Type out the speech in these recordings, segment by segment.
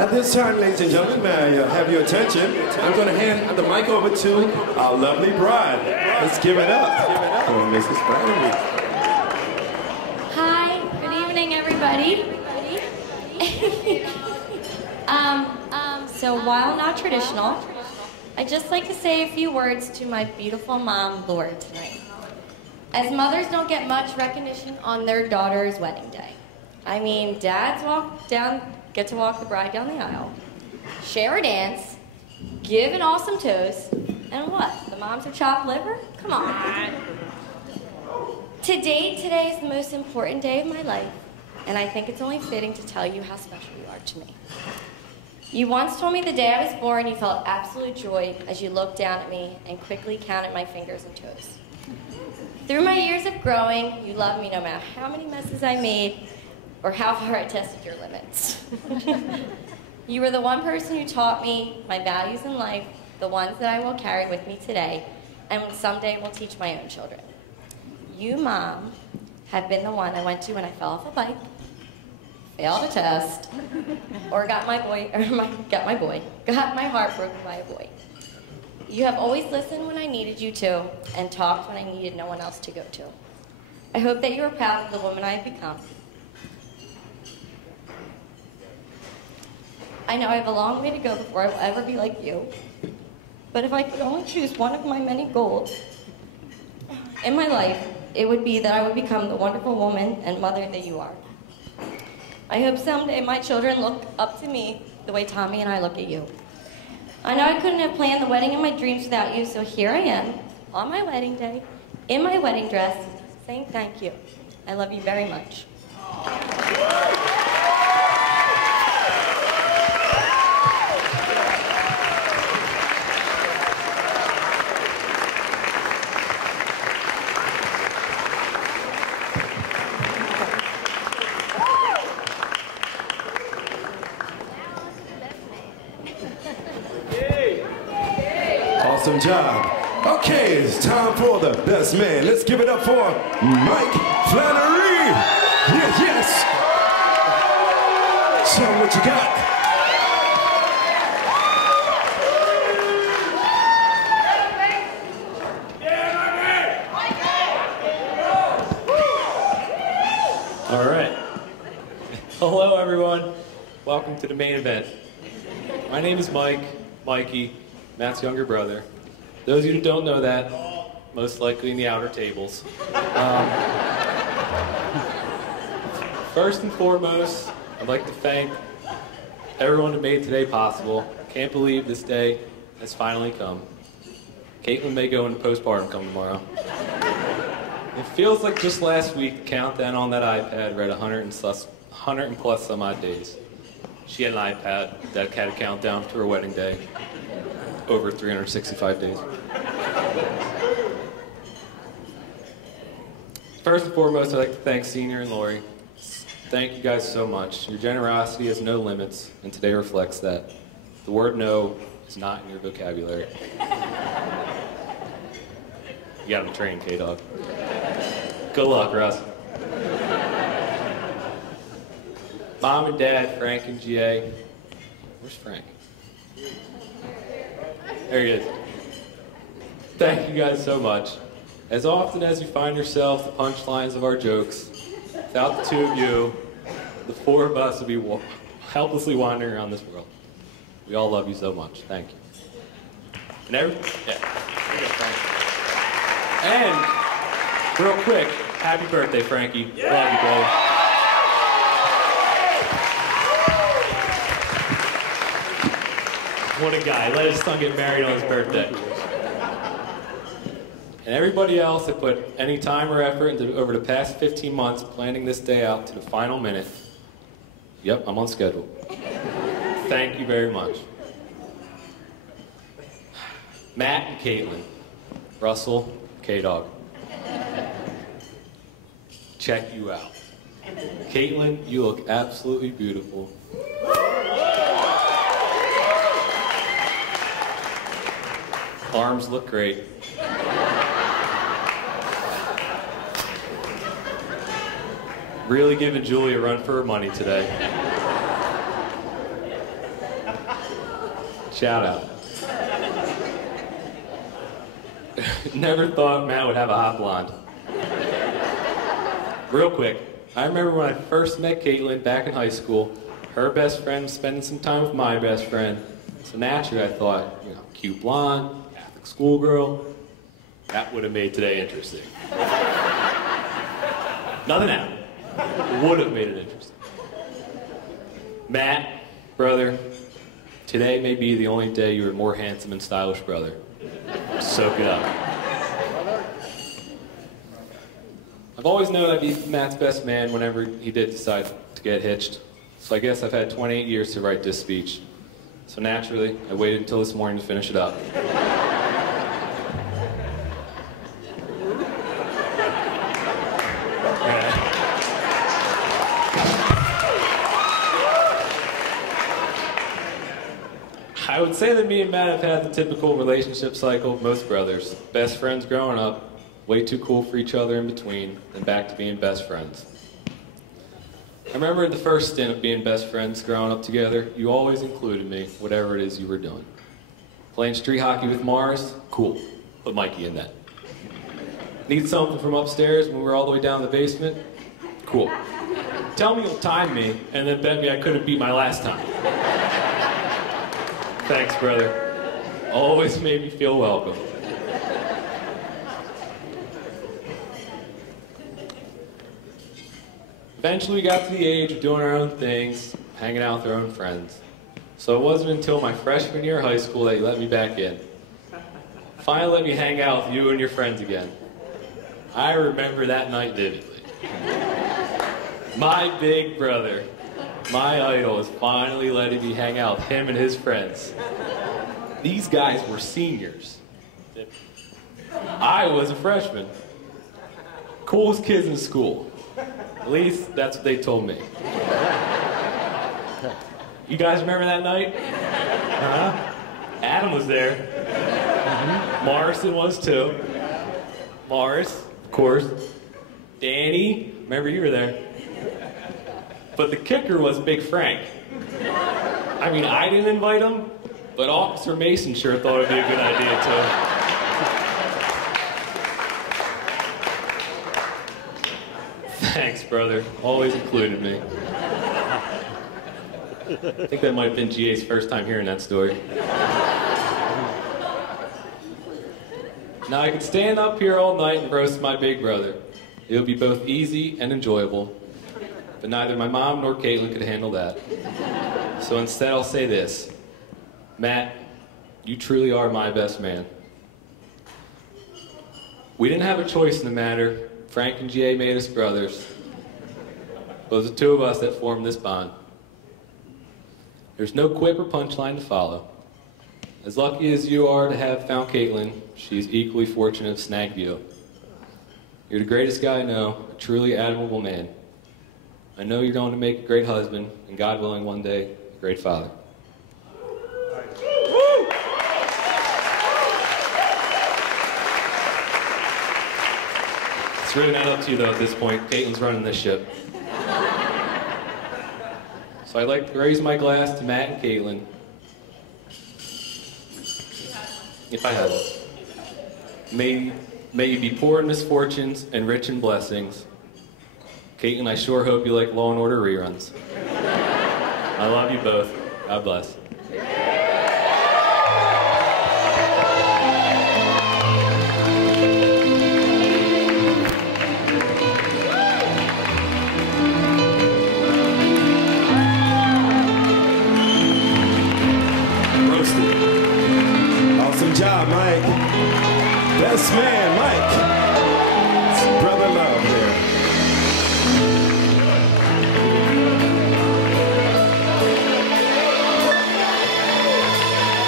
At this time, ladies and gentlemen, may I have your attention? I'm going to hand the mic over to our lovely bride. Let's give it up for Mrs. Flannery. Hi, good evening, everybody. So while not traditional, I'd just like to say a few words to my beautiful mom, Laura, tonight. As mothers don't get much recognition on their daughter's wedding day. I mean, dads get to walk the bride down the aisle, share a dance, give an awesome toast, and what? The moms have chopped liver? Come on. Today is the most important day of my life, and I think it's only fitting to tell you how special you are to me. You once told me the day I was born you felt absolute joy as you looked down at me and quickly counted my fingers and toes. Through my years of growing, you loved me no matter how many messes I made or how far I tested your limits. You were the one person who taught me my values in life, the ones that I will carry with me today, and someday will teach my own children. You, Mom, have been the one I went to when I fell off a bike, failed a test, or got my heart broken by a boy. You have always listened when I needed you to, and talked when I needed no one else to go to. I hope that you are proud of the woman I have become. I know I have a long way to go before I will ever be like you, but if I could only choose one of my many goals in my life, it would be that I would become the wonderful woman and mother that you are. I hope someday my children look up to me the way Tommy and I look at you. I know I couldn't have planned the wedding of my dreams without you, so here I am, on my wedding day, in my wedding dress, saying thank you. I love you very much. Awesome job. Okay, it's time for the best man. Let's give it up for Mike Flannery. Yes. Show me what you got. All right. Hello, everyone. Welcome to the main event. My name is Mikey, Matt's younger brother. Those of you who don't know that, most likely in the outer tables. First and foremost, I'd like to thank everyone who made today possible. Can't believe this day has finally come. Caitlin may go into postpartum come tomorrow. It feels like just last week the countdown on that iPad read 100 and plus some odd days. She had an iPad that had a countdown to her wedding day. Over 365 days. First and foremost, I'd like to thank Senior and Lori. Thank you guys so much. Your generosity has no limits, and today reflects that. The word no is not in your vocabulary. You got him trained, K-Dog. Good luck, Russ. Mom and Dad, Frank and GA. Where's Frank? There he is. Thank you guys so much. As often as you find yourself the punchlines of our jokes, without the two of you, the four of us would be helplessly wandering around this world. We all love you so much. Thank you. And real quick, happy birthday, Frankie. Yeah. Love you, brother. What a guy. Let his son get married on his birthday. And everybody else that put any time or effort into over the past 15 months planning this day out to the final minute. Yep, I'm on schedule. Thank you very much. Matt and Caitlin. Russell, K-Dog. Check you out. Caitlin, you look absolutely beautiful. Arms look great. Really giving Julie a run for her money today. Shout out. Never thought Matt would have a hot blonde. Real quick, I remember when I first met Caitlin back in high school, her best friend was spending some time with my best friend. So naturally I thought, you know, cute blonde, Catholic schoolgirl, that would have made today interesting. Nothing happened. Would have made it interesting. Matt, brother, today may be the only day you are more handsome and stylish, brother. Soak it up. I've always known I'd be Matt's best man whenever he did decide to get hitched. So I guess I've had 28 years to write this speech. So naturally, I waited until this morning to finish it up. I would say that me and Matt have had the typical relationship cycle of most brothers. Best friends growing up, way too cool for each other in between, then back to being best friends. I remember the first stint of being best friends growing up together, you always included me, whatever it is you were doing. Playing street hockey with Mars? Cool. Put Mikey in that. Need something from upstairs when we were all the way down in the basement? Cool. Tell me you'll time me, and then bet me I couldn't beat my last time. Thanks, brother. Always made me feel welcome. Eventually we got to the age of doing our own things, hanging out with our own friends. So it wasn't until my freshman year of high school that you let me back in. Finally let me hang out with you and your friends again. I remember that night vividly. My big brother, my idol, is finally letting me hang out with him and his friends. These guys were seniors. I was a freshman. Coolest kids in school. At least, that's what they told me. You guys remember that night? Uh-huh. Adam was there. Mm-hmm. Morrison was too. Morris, of course. Danny, remember you were there. But the kicker was Big Frank. I mean, I didn't invite him, but Officer Mason sure thought it'd be a good idea too. Thanks, brother. Always included me. I think that might have been GA's first time hearing that story. Now, I could stand up here all night and roast my big brother. It would be both easy and enjoyable, but neither my mom nor Caitlin could handle that. So instead, I'll say this. Matt, you truly are my best man. We didn't have a choice in the matter. Frank and GA made us brothers. It was the two of us that formed this bond. There's no quip or punchline to follow. As lucky as you are to have found Caitlin, she's equally fortunate to snag you. You're the greatest guy I know, a truly admirable man. I know you're going to make a great husband, and God willing, one day, a great father. It's really not up to you, though, at this point. Caitlin's running this ship. So I'd like to raise my glass to Matt and Caitlin. If I have it. May you be poor in misfortunes and rich in blessings. Caitlin, I sure hope you like Law & Order reruns. I love you both. God bless. Awesome job, Mike. Best man, Mike. It's brother love there.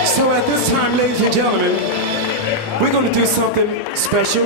So at this time, ladies and gentlemen, we're going to do something special.